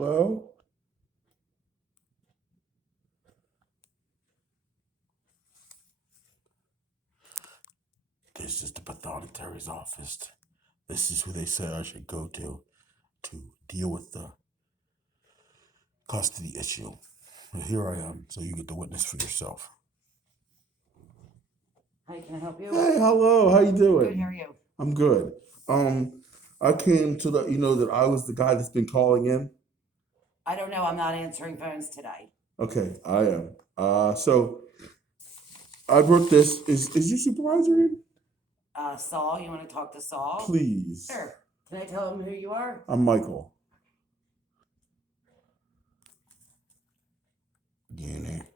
Hello? This is the pathonetary's office. This is who they say I should go to deal with the custody issue. But here I am, so you get to witness for yourself. Hi, can I help you? Hey, hello. How you doing? Good, how are you? I'm good. I came to let you know that I was the guy that's been calling in. I don't know, I'm not answering phones today. Okay, I am. So I wrote this. Is your supervisor in? Saul, you wanna talk to Saul? Please. Sure. Can I tell him who you are? I'm Michael. DNA.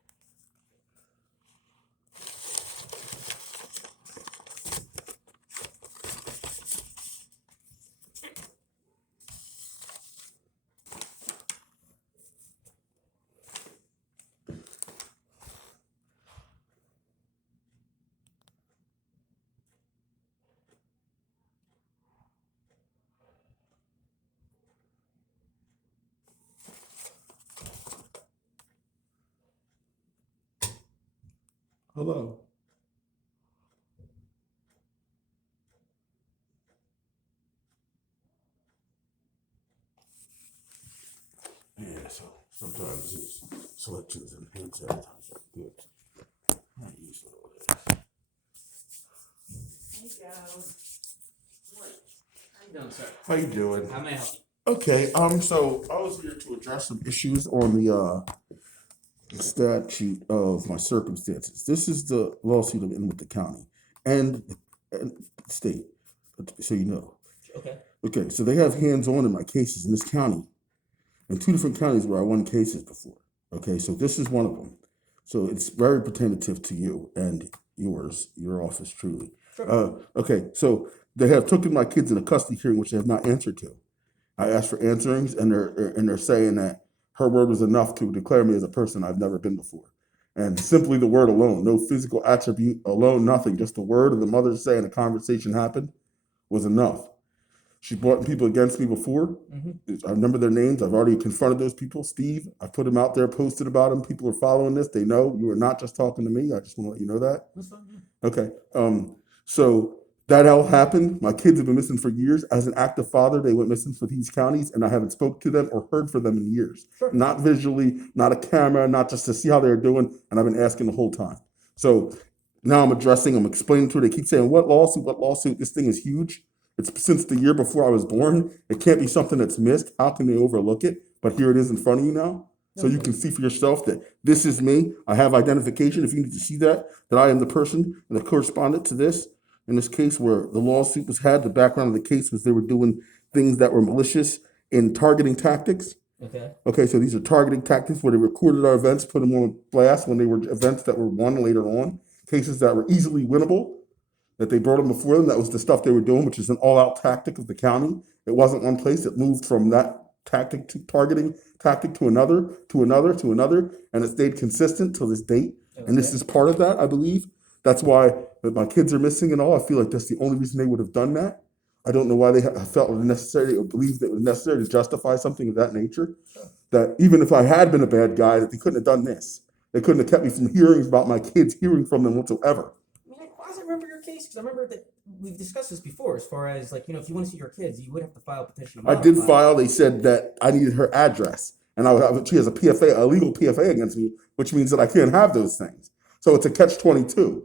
Hello. Yeah, so sometimes these selections and hand sanitizer are good. I use it all day. There you go. How you doing, sir? How you doing? How may I help you? Okay, so I was here to address some issues on the statute of my circumstances. This is the lawsuit I'm in with the county and, and state, so you know. Okay. Okay, so they have hands-on in my cases in this county, in two different counties where I won cases before. Okay, so this is one of them. So it's very pertaining to you and your office truly. Sure. Okay, so they have taken my kids in a custody hearing, which they have not answered to. I asked for answerings, and they're saying that her word was enough to declare me as a person I've never been before, and simply the word alone, no physical attribute alone, nothing, just the word of the mother saying a conversation happened was enough. She brought people against me before. Mm-hmm. I remember their names. I've already confronted those people. Steve, I put him out there, posted about him. People are following this. They know you are not just talking to me. I just want to let you know that. That's fine. Yeah. Okay. So that all happened. My kids have been missing for years. As an active father, they went missing for these counties, and I haven't spoke to them or heard from them in years. Sure. Not visually, not a camera, not just to see how they're doing. And I've been asking the whole time. So now I'm explaining to her. They keep saying, what lawsuit? What lawsuit? This thing is huge. It's since the year before I was born. It can't be something that's missed. How can they overlook it? But here it is in front of you now. So you can see for yourself that this is me. I have identification. If you need to see that I am the person and the correspondent to this. In this case, where the lawsuit was had, the background of the case was they were doing things that were malicious in targeting tactics. Okay. Okay, so these are targeting tactics where they recorded our events, put them on blast when they were events that were won later on, cases that were easily winnable, that they brought them before them. That was the stuff they were doing, which is an all-out tactic of the county. It wasn't one place. It moved from that tactic to targeting tactic to another, to another, to another, and it stayed consistent till this date. Okay. And this is part of that, I believe. That's why my kids are missing and all. I feel like that's the only reason they would have done that. I don't know why they felt it necessary or believed it was necessary to justify something of that nature. Sure. That even if I had been a bad guy, that they couldn't have done this. They couldn't have kept me from hearing about my kids, hearing from them whatsoever. I mean, why does I remember your case? Because I remember that we've discussed this before. As far as like, if you want to see your kids, you would have to file a petition. I did file. They said that I needed her address, and she has a PFA, a legal PFA against me, which means that I can't have those things. So it's a catch-22.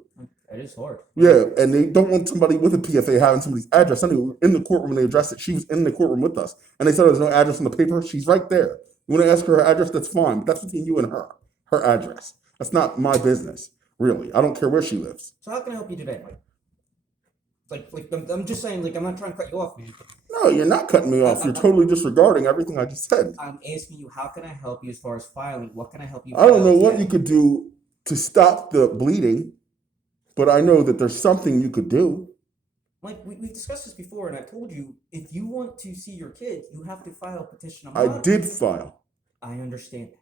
It is hard. Yeah, and they don't want somebody with a PFA having somebody's address. Anyway, we were in the courtroom when they addressed it. She was in the courtroom with us, and they said there's no address on the paper. She's right there. You want to ask her address? That's fine, but that's between you and her. Her address. That's not my business, really. I don't care where she lives. So how can I help you today, Mike? I'm just saying, I'm not trying to cut you off, man. No, you're not cutting me off. You're totally disregarding everything I just said. I'm asking you, how can I help you as far as filing? What can I help you? I don't know what you could do to stop the bleeding, but I know that there's something you could do. Like we've discussed this before, and I told you, if you want to see your kids, you have to file a petition. I did file. I understand that.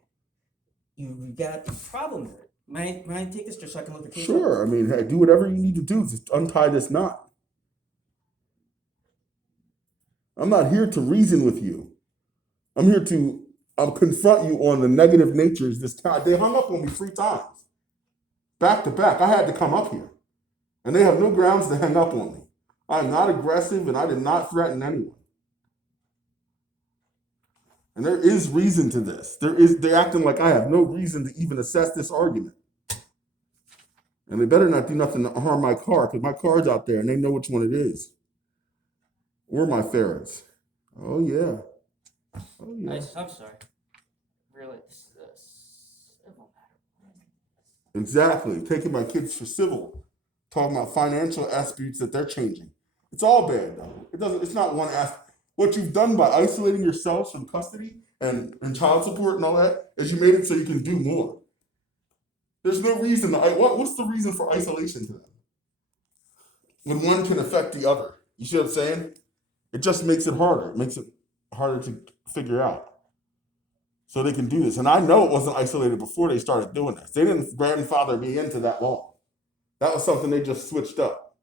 You got a problem with it. May I take this just so I can look at the case? Sure. I mean, hey, do whatever you need to do to untie this knot. I'm not here to reason with you. I'm here to I'll confront you on the negative natures this time. They hung up on me 3 times. Back to back. I had to come up here. And they have no grounds to hang up on me. I'm not aggressive and I did not threaten anyone. And there is reason to this. They're acting like I have no reason to even assess this argument. And they better not do nothing to harm my car, because my car's out there and they know which one it is. Or my ferrets. Oh yeah. Oh yeah. I'm sorry. Really, this is a civil matter. Exactly. Taking my kids for civil. Talking about financial attributes that they're changing. It's all bad though. It's not one aspect. What you've done by isolating yourselves from custody and child support and all that is you made it so you can do more. There's no reason what's the reason for isolation to them? When one can affect the other. You see what I'm saying? It just makes it harder. It makes it harder to figure out. So they can do this. And I know it wasn't isolated before they started doing this. They didn't grandfather me into that law. That was something they just switched up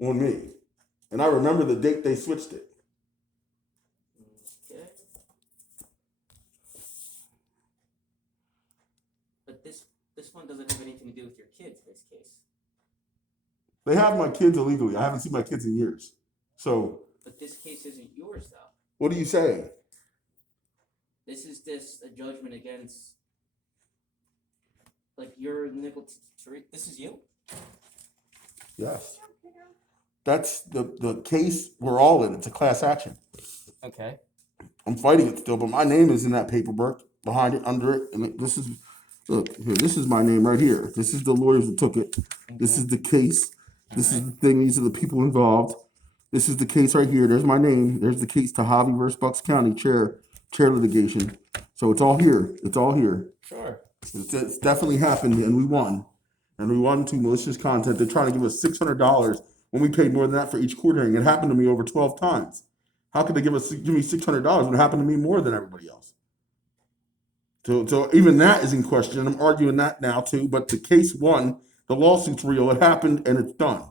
on me. And I remember the date they switched it. Okay. But this one doesn't have anything to do with your kids, this case. They have my kids illegally. I haven't seen my kids in years. So But this case isn't yours, though. what are you saying? This is a judgment against, like, your nickel. This is you. Yes. That's the case we're all in. It's a class action. Okay. I'm fighting it still, but my name is in that paperwork behind it, under it. And this is, look, here, this is my name right here. This is the lawyers that took it. This is the case. This is the thing. These are the people involved. This is the case right here. There's my name. There's the case Tahavi versus Bucks County chair litigation. So it's all here. It's all here. Sure. It's definitely happened, and we won. And we won to malicious content. They're trying to give us $600 when we paid more than that for each court hearing. It happened to me over 12 times. How could they give me $600 when it happened to me more than everybody else? So even that is in question. I'm arguing that now too. But the case won. The lawsuit's real. It happened, and it's done.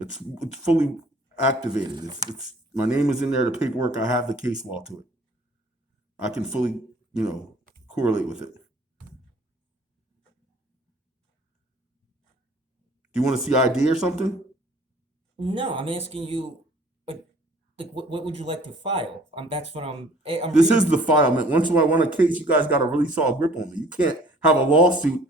It's fully activated. It's my name is in there. The paperwork. I have the case law to it. I can fully, correlate with it. Do you want to see ID or something? No, I'm asking you, like what would you like to file? That's what I'm This is the file, man. Once I won a case, you guys got a really solid grip on me. You can't have a lawsuit,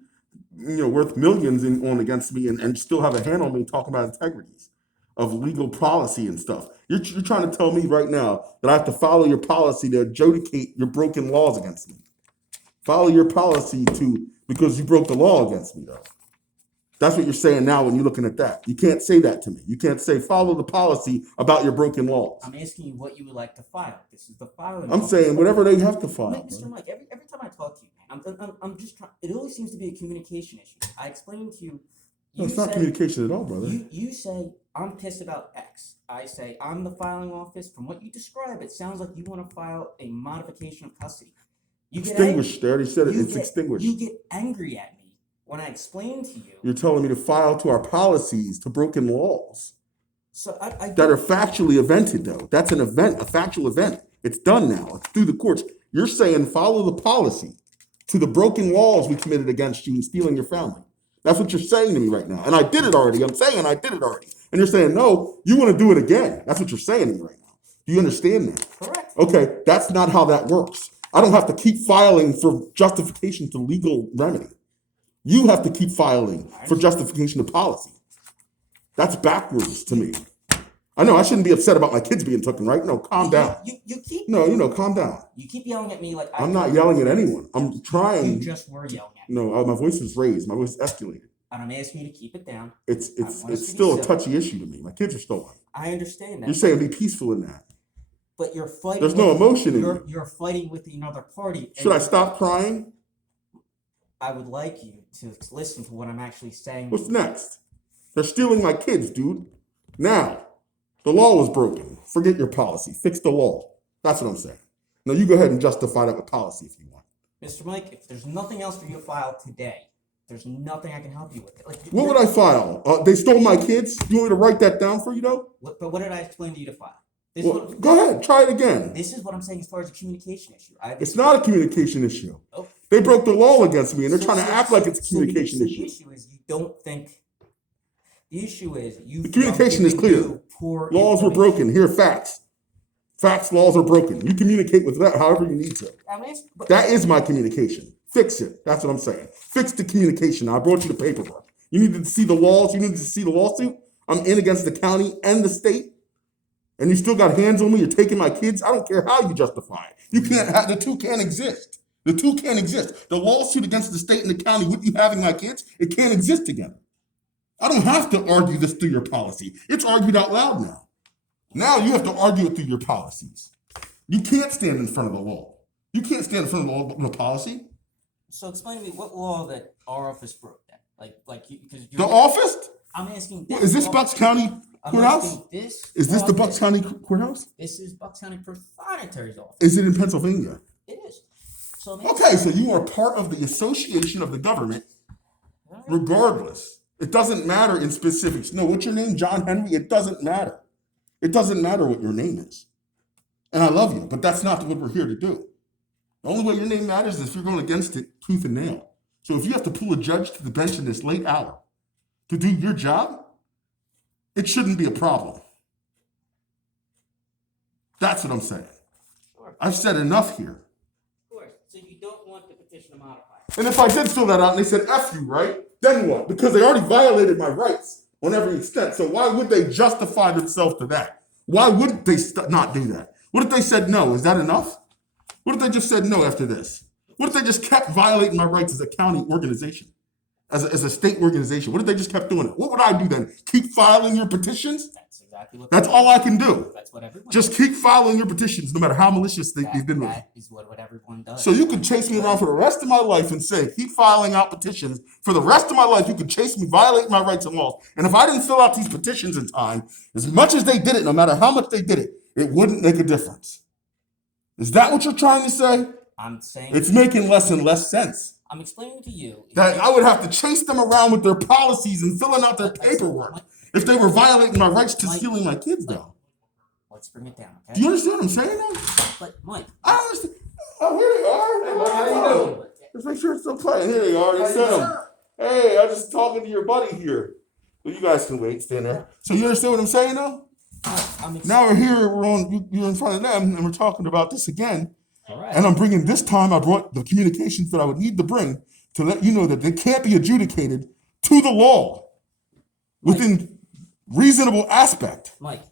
worth millions on against me and still have a hand on me talking about integrities of legal policy and stuff. You're trying to tell me right now that I have to follow your policy to adjudicate your broken laws against me. Follow your policy because you broke the law against me, though. That's what you're saying now when you're looking at that. You can't say that to me. You can't say follow the policy about your broken laws. I'm asking you what you would like to file. This is the filing. I'm saying whatever they have to file. Mr. Mike, every time I talk to you, man, I'm just trying. It always seems to be a communication issue. I explained to you. No, it's not communication at all, brother. You say I'm pissed about X. I say I'm the filing office. From what you describe, it sounds like you want to file a modification of custody. You get Extinguished. They already said it. you It's get- extinguished. You get angry at me when I explain to you. You're telling me to file to our policies to broken laws So I that are factually evented, though. That's an event, a factual event. It's done now. It's through the courts. You're saying follow the policy to the broken laws we committed against you in stealing your family. That's what you're saying to me right now. And I did it already. I'm saying I did it already. And you're saying, no, you want to do it again. That's what you're saying to me right now. Do you understand that? correct. Okay, that's not how that works. I don't have to keep filing for justification to legal remedy. You have to keep filing for justification of policy. That's backwards to me. I know I shouldn't be upset about my kids being taken, right? No, calm down. You keep No, calm down. you keep yelling at me like I'm not yelling at anyone. I'm You trying. just were yelling at me, No, my voice is raised. My voice escalated. and I'm asking you to keep it down. It's I want us to be still a civil. touchy issue to me. My kids are stolen. I understand that. You're saying be peaceful in that. But you're fighting. There's no with- emotion in you're, it. You're fighting with another party. Should I stop crying? I would like you to listen to what I'm actually saying. What's next? They're stealing my kids, dude. Now, the law was broken. Forget your policy. Fix the law. That's what I'm saying. Now you go ahead and justify that with policy if you want. Mr. Mike, if there's nothing else for you to file today, there's nothing I can help you with. Like, What would I file? They stole my kids? You want me to write that down for you, though? But what did I explain to you to file? This is Well, what, go ahead, try it again. this is what I'm saying as far as a communication issue. It's not a communication issue. Oh. They broke the law against me, and they're So- trying to so- act like so- it's a so the- communication so issue. The issue is you don't think. The issue is you. The communication is clear. Poor Laws were information. broken. Here are facts. Facts, laws are broken. You communicate with that however you need to. I mean, but That is my communication. Fix it. That's what I'm saying. Fix the communication. I brought you the paperwork. You need to see the laws. You need to see the lawsuit. I'm in against the county and the state. And you still got hands on me. You're taking my kids. I don't care how you justify it. You can't have, the two can't exist. The two can't exist. The lawsuit against the state and the county with you having my kids, it can't exist together. I don't have to argue this through your policy. It's argued out loud now. Now you have to argue it through your policies. You can't stand in front of the law. You can't stand in front of the law with a policy. so explain to me what law that our office broke then. Like you because The office? I'm asking. What, is this law- Bucks County I'm Courthouse? asking this. Is this the office- Bucks County Courthouse? This is Bucks County Proprietary's office. Is it in Pennsylvania? It is. So I'm Okay, so you are part of the association of the government regardless. It doesn't matter in specifics. No, what's your name? John Henry? It doesn't matter. It doesn't matter what your name is. And I love you, but that's not what we're here to do. The only way your name matters is if you're going against it tooth and nail. So if you have to pull a judge to the bench in this late hour to do your job, it shouldn't be a problem. That's what I'm saying. Sure. I've said enough here. Of course. So you don't want the petition to modify. And if I did fill that out and they said F you, right? Then what? Because they already violated my rights on every extent. So why would they justify themselves to that? Why wouldn't they not do that? What if they said no? Is that enough? What if they just said no after this? What if they just kept violating my rights as a county organization, as a state organization? What if they just kept doing it? What would I do then? Keep filing your petitions? That's exactly what. That's all I can do. That's what everyone. Just keep filing your petitions, no matter how malicious they've that, been with me. that is what everyone does. So you could chase me around for the rest of my life and say, keep filing out petitions. For the rest of my life, you could chase me, violate my rights and laws. And if I didn't fill out these petitions in time, as much as they did it, no matter how much they did it, it wouldn't make a difference. Is that what you're trying to say? I'm saying. It's making less and less sense. I'm explaining to you That I would have to chase them around with their policies and filling out their paperwork if they were violating my rights to stealing my kids down. Let's bring it down, Do okay? you understand what I'm saying now? But Mike. I don't understand. Oh, here they are. Hey, Mike, how you doing? Let's make sure it's still playing. Here they are. They sent them. Hey, I'm just talking to your buddy here. Well, you guys can wait. Stand there. So you understand what I'm saying now? Now we're here. We're on. You're in front of them, and we're talking about this again. Correct. And I'm bringing this time. I brought the communications that I would need to bring to let you know that they can't be adjudicated to the law within reasonable aspect. Mike,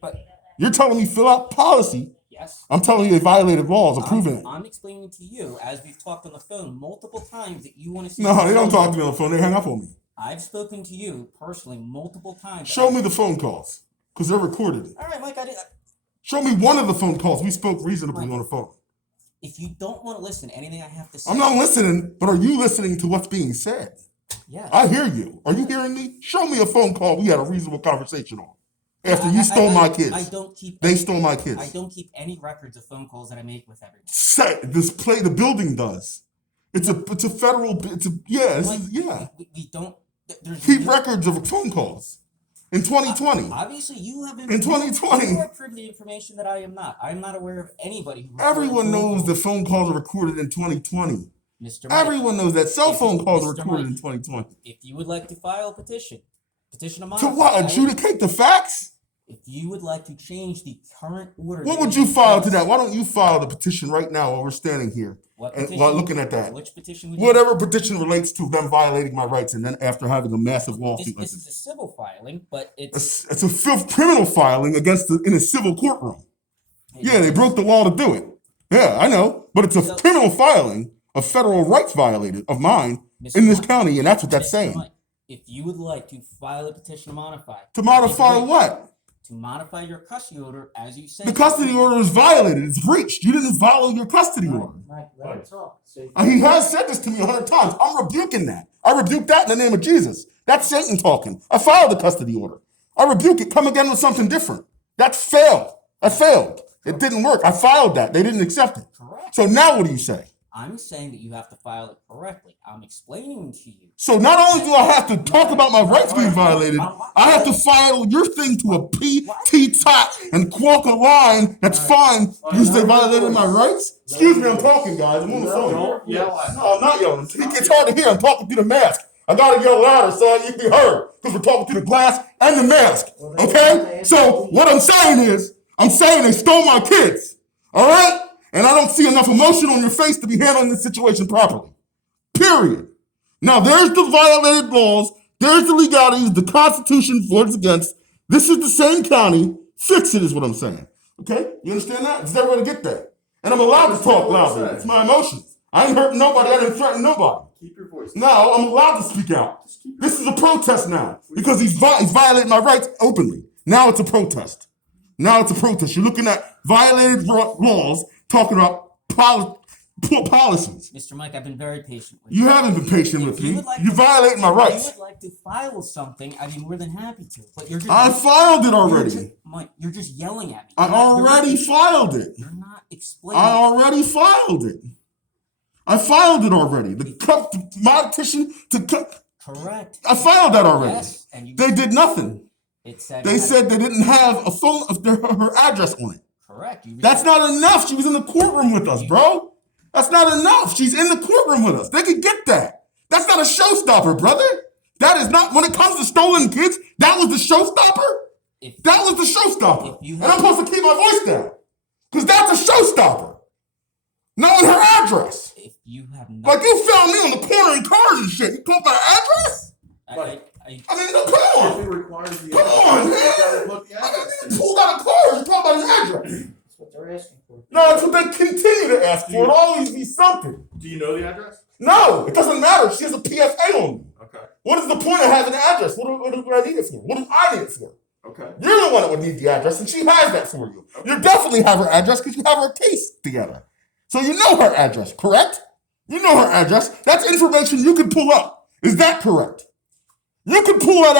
but You're telling me fill out policy. yes. I'm telling you they violated laws. I'm proving it. I'm explaining to you, as we've talked on the phone multiple times, that you want to see. No, they don't talk to me on the phone. They hang up on me. I've spoken to you personally multiple times. Show me the phone calls because they're recorded. All right, Mike. Show me one of the phone calls. We spoke reasonably on the phone. If you don't want to listen to anything I have to say, I'm not listening, but are you listening to what's being said? Yes. I hear you. Are you hearing me? Show me a phone call we had a reasonable conversation on after you stole my kids. I don't keep. They any- stole my kids. I don't keep any records of phone calls that I make with everyone. Say this play. The building does. It's a federal. It's a yeah. This Mike, is, yeah. we don't. There's Keep no- records of phone calls in 2020. Obviously, you have In 2020. You are privy to information that I am not. I am not aware of anybody who. Everyone knows the phone calls are recorded in 2020. Mr. Mike, Everyone knows that cell If- phone calls are Mr. recorded Mike. in 2020. if you would like to file a petition to To modify. what? Adjudicate the facts? If you would like to change the current order. What that would is you in file to place- that? Why don't you file the petition right now while we're standing here? What and petition? while looking at that? Which petition would you? Whatever petition relates to them violating my rights and then after having a massive This, lawsuit like this this. is a civil filing, but it's. It's a criminal filing in a civil courtroom. Yeah, they broke the law to do it. Yeah, I know. But it's a criminal filing of federal rights violated of mine Mr. in this Mike, county, and that's what that's Mr. saying. Mike, if you would like to file a petition to modify. To modify that'd be great. what? To modify your custody order, as you said. The custody order is violated. It's breached. You didn't follow your custody order. Mike, let him talk. He has said this to me 100 times. I'm rebuking that. I rebuke that in the name of Jesus. That's Satan talking. I filed the custody order. I rebuke it. Come again with something different. That failed. I failed. It didn't work. I filed that. They didn't accept it. Correct. So now what do you say? I'm saying that you have to file it correctly. I'm explaining to you. So not only do I have to talk about my rights being violated, I have to file your thing to a PT-tot and walk a line that's fine because they violated my rights? Excuse me, I'm talking, guys. I'm on the phone. Don't yell at me. No, I'm not yelling. It's hard to hear. I'm talking through the mask. I gotta yell louder so you can be heard because we're talking through the glass and the mask. Okay? So what I'm saying is, I'm saying they stole my kids. All right? And I don't see enough emotion on your face to be handling this situation properly. Period. Now, there's the violated laws. There's the legalities, the Constitution for it's against. This is the same county. Fix it is what I'm saying. Okay? You understand that? Does everybody get that? And I'm allowed to talk loudly. It's my emotions. I ain't hurting nobody. I didn't threaten nobody. Keep your voice. Now, I'm allowed to speak out. This is a protest now because he's violating my rights openly. Now it's a protest. Now it's a protest. You're looking at violated laws, talking about policies. Mr. Mike, I've been very patient with you. You haven't been patient with me. would like You're to- violating my If rights. you would like to file something, I'd be more than happy to. But you're just I filed it you're already. just- Mike, you're just yelling at me. I You're not- you're not- already filed it. You're not explaining. I already filed it. I filed it already. My petition to cut. Correct. I filed that already. Yes, and you. They did nothing. It said. They said they didn't have a phone, her address on it. Correct. You That's not enough. She was in the courtroom with us, bro. That's not enough. She's in the courtroom with us. They could get that. That's not a showstopper, brother. That is not, when it comes to stolen kids, that was the showstopper? If, That was the showstopper. If you And I'm supposed to keep my voice down. Because that's a showstopper. Knowing her address. if you have not. Like you found me on the corner in cars and shit. You called my address? I I mean, no, come If on. it requires the Come on, address, you man. gotta put the I address mean, in. you pulled out of cars. You talk about an address. That's what they're asking for. No, that's what they continue to ask for. It always be something. Do you know the address? No, it doesn't matter. She has a PSA on me. Okay. What is the point of having an address? What do I need it for? What do I need it for? Okay. You're the one that would need the address, and she has that for you. You definitely have her address because you have her case together. So you know her address, correct? You know her address. That's information you can pull up. Is that correct? You can pull that